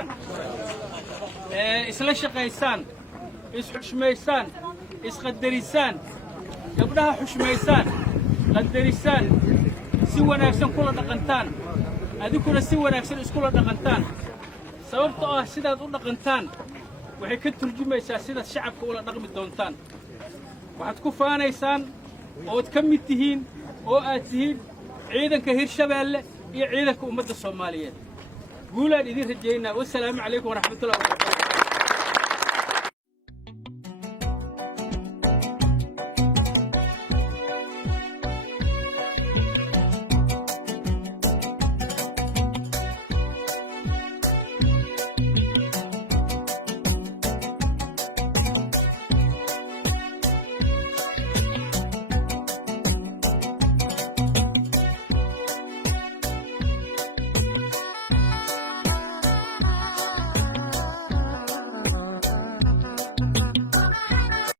noolaataan isla shaqaysaan isxushmaysaan isqadarisaan gabdhaha xushmaysaan qadarisaan si wanaagsan kula dhaqantaan adikuna si wanaagsan iskula dhaqantaan sababtoo ah sidaad u dhaqantaan waxay ka turjumaysaa sidaad shacabka ula dhaqmi doontaan waxaad ku faanaysaan ood ka mid tihiin oo aad tihiin ciidanka Hirshabeelle iyo ciidanka ummadda Soomaaliyeed guulaan idin rajaynaa wassalaamu calaykum waraxmatullaahi wabarakaatuh